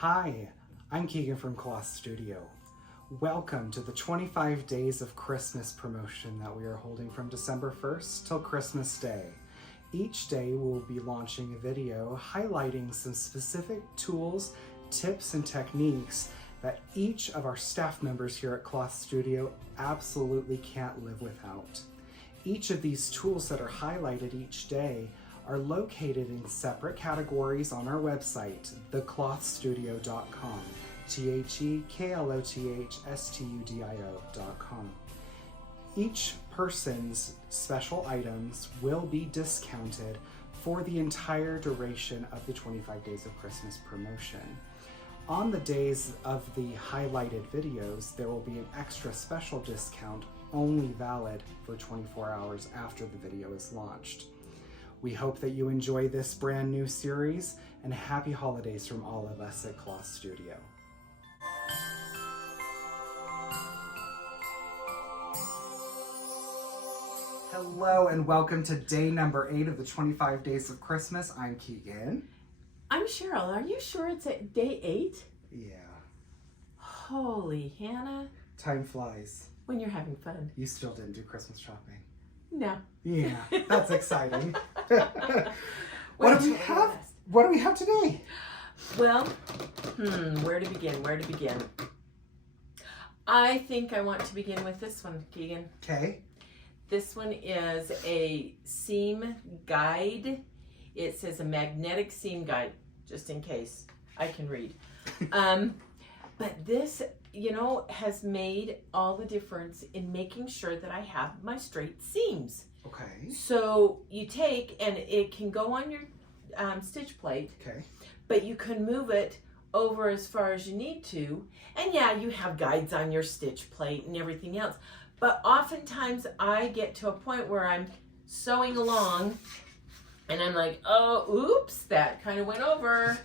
Hi, I'm Keegan from Kloth Studio. Welcome to the 25 Days of Christmas promotion that we are holding from December 1st till Christmas Day. Each day we'll be launching a video highlighting some specific tools, tips, and techniques that each of our staff members here at Kloth Studio absolutely can't live without. Each of these tools that are highlighted each day are located in separate categories on our website, theklothstudio.com, TheKlothStudio.com. Each person's special items will be discounted for the entire duration of the 25 Days of Christmas promotion. On the days of the highlighted videos, there will be an extra special discount only valid for 24 hours after the video is launched. We hope that you enjoy this brand new series, and happy holidays from all of us at Kloth Studio. Hello and welcome to day number 8 of the 25 Days of Christmas. I'm Keegan. I'm Cheryl. Are you sure it's at day 8? Yeah. Holy Hannah. Time flies. When you're having fun. You still didn't do Christmas shopping. No. Yeah, that's exciting. What do we have? What do we have today? Well, where to begin? I think I want to begin with this one, Keegan. Okay. This one is a seam guide. It says a magnetic seam guide, just in case I can read. But this, has made all the difference in making sure that I have my straight seams. Okay. So you take, and it can go on your stitch plate. Okay. But you can move it over as far as you need to. And yeah, you have guides on your stitch plate and everything else. But oftentimes I get to a point where I'm sewing along and I'm like, oh, oops, that kind of went over.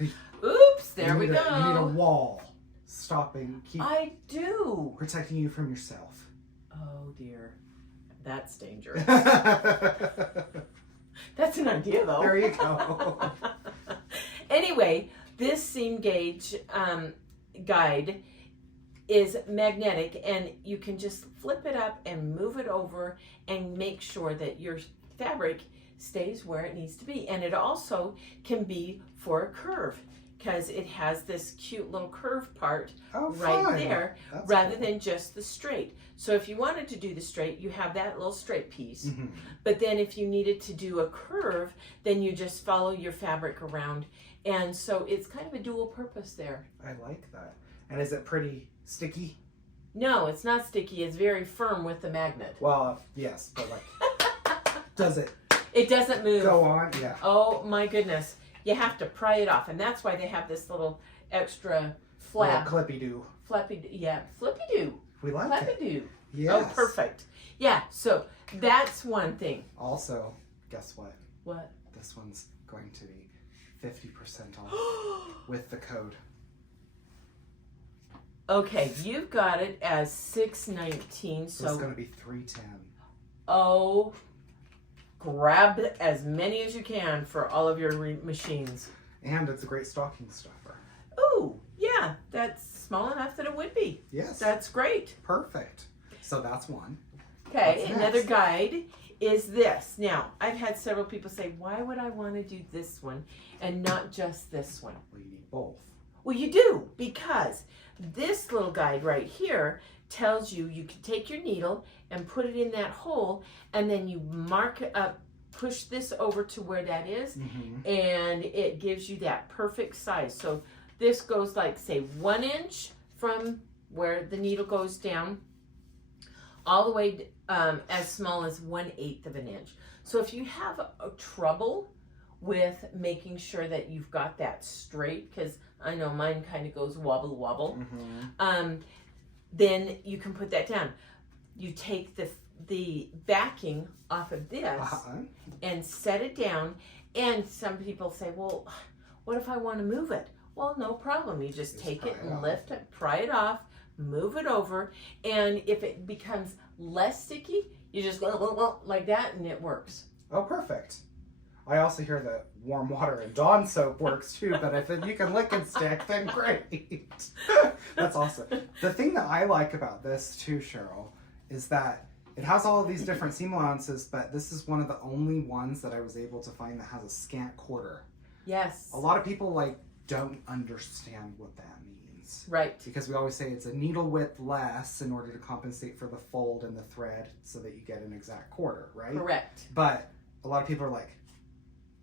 Oops, there we go. You need a wall stopping, protecting you from yourself. Oh dear, that's dangerous. That's an idea though. There you go. Anyway, this seam gauge guide is magnetic, and you can just flip it up and move it over and make sure that your fabric stays where it needs to be. And it also can be for a curve, because it has this cute little curve part right there. That's rather cool. Than just the straight. So if you wanted to do the straight, you have that little straight piece. Mm-hmm. But then if you needed to do a curve, then you just follow your fabric around. And so it's kind of a dual purpose there. I like that. And is it pretty sticky? No, it's not sticky. It's very firm with the magnet. Well, yes, but does it? It doesn't move. Go on, yeah. Oh my goodness. You have to pry it off, and that's why they have this little extra flap. Little clippy-doo. Flippy-doo. We like Flappy-doo. it. Yes. Oh, perfect. Yeah, so that's one thing. Also, guess what? What? This one's going to be 50% off with the code. Okay, you've got it as $6.19, so it's going to be $3.10. Oh, grab as many as you can for all of your machines. And it's a great stocking stuffer. Oh, yeah, that's small enough that it would be. Yes. That's great. Perfect. So that's one. Okay, another guide is this. Now, I've had several people say, why would I want to do this one and not just this one? Well, you need both. Well, you do, because this little guide right here tells you can take your needle and put it in that hole, and then you mark it up, push this over to where that is, and it gives you that perfect size. So this goes like, say, 1 inch from where the needle goes down, all the way as small as 1/8 of an inch. So if you have a trouble with making sure that you've got that straight, because I know mine kind of goes wobble wobble, then you can put that down. You take the backing off of this and set it down, and some people say, well, what if I want to move it? Well, no problem. You just take it and lift it, pry it off, move it over, and if it becomes less sticky, you just go like that and it works. Oh, perfect. I also hear that warm water and Dawn soap works too, but if you can lick and stick, then great. That's awesome. The thing that I like about this too, Cheryl, is that it has all of these different seam allowances, but this is one of the only ones that I was able to find that has a scant quarter. Yes. A lot of people don't understand what that means. Right. Because we always say it's a needle width less in order to compensate for the fold and the thread so that you get an exact quarter, right? Correct. But a lot of people are like,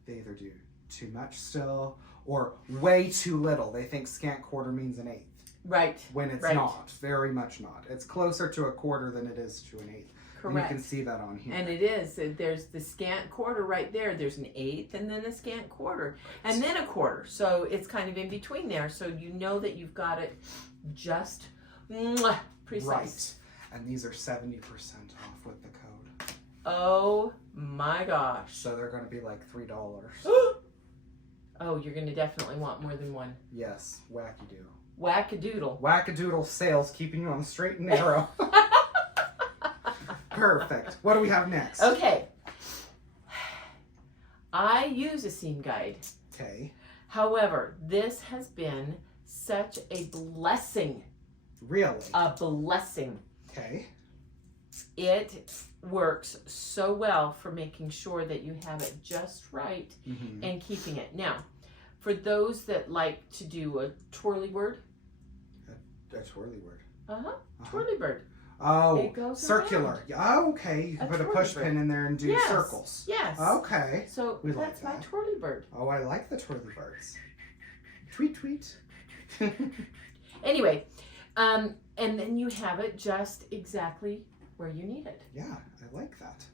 they either do too much still or way too little. They think scant quarter means an eighth. Right. When it's not. Very much not. It's closer to a quarter than it is to an eighth. Correct. And you can see that on here. And it is. There's the scant quarter right there. There's an eighth and then a scant quarter. And then a quarter. So it's kind of in between there. So you know that you've got it just precise. Right. And these are 70% off with the code. Oh my gosh. So they're going to be like $3. Oh, you're going to definitely want more than one. Yes. Wacky-doo. Whack-a-doodle. Whack-a-doodle sales, keeping you on the straight and narrow. Perfect. What do we have next? Okay. I use a seam guide. Okay. However, this has been such a blessing. Really? A blessing. Okay. It works so well for making sure that you have it just right and keeping it. Now, for those that like to do a twirly word. A twirly word. Twirly bird. Oh, it goes circular. Oh, okay. You can put a push pin in there and do circles. Yes. Okay. So that's my twirly bird. Oh, I like the twirly birds. Tweet, tweet. Anyway, and then you have it just exactly where you need it. Yeah, I like that.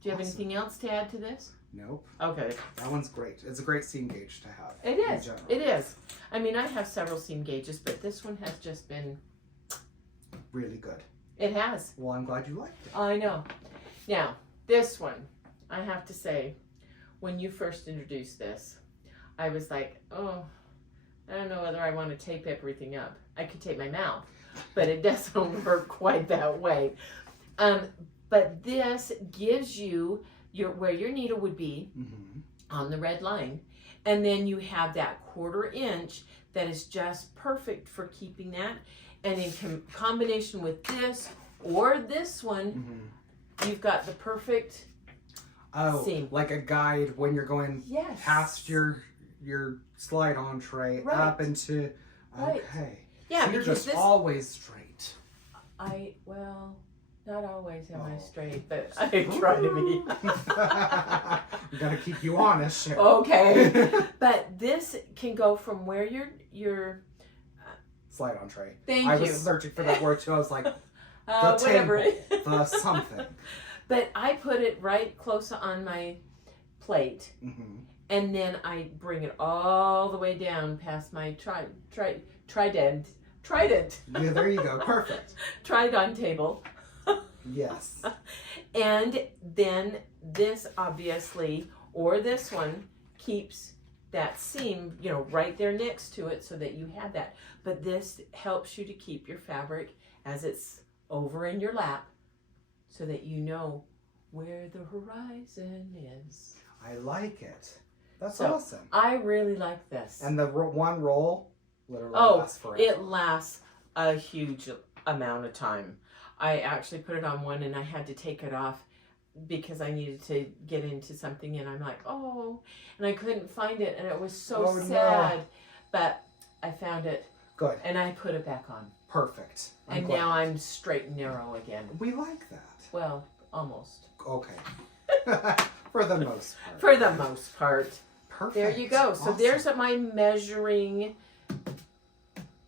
Do you have anything else to add to this? Nope. Okay. That one's great. It's a great seam gauge to have. It is. It is. I mean, I have several seam gauges, but this one has just been really good. It has. Well, I'm glad you liked it. I know. Now, this one, I have to say, when you first introduced this, I was like, oh, I don't know whether I want to tape everything up. I could tape my mouth, but it doesn't work quite that way. But this gives you where your needle would be on the red line, and then you have that 1/4 inch that is just perfect for keeping that. And in combination with this or this one, you've got the perfect seam. Like a guide when you're going past your slide-on tray up into. Okay. Yeah, so you're because just always straight. Well, not always am I straight, but I try to be. We gotta keep you honest, Cheryl. Okay. But this can go from where your slide-on tray. Thank you. I was searching for that word too. I was like, the whatever. table, the something. But I put it right close on my plate, and then I bring it all the way down past my trident. Yeah, there you go. Perfect. Trident table. Yes. And then this obviously, or this one, keeps that seam, right there next to it so that you have that. But this helps you to keep your fabric as it's over in your lap so that you know where the horizon is. I like it. That's awesome. I really like this. And the one roll literally lasts forever. It lasts a huge amount of time. I actually put it on one and I had to take it off because I needed to get into something, and I'm like, oh, and I couldn't find it, and it was so sad. No. But I found it. Good. And I put it back on. Perfect. And now I'm straight and narrow again. We like that. Well, almost. Okay. For the most part. For the most part. Perfect. There you go. Awesome. So there's my measuring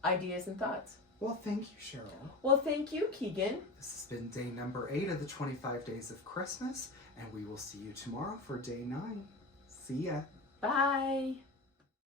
ideas and thoughts. Well, thank you, Cheryl. Well, thank you, Keegan. This has been day number 8 of the 25 days of Christmas, and we will see you tomorrow for day 9. See ya. Bye.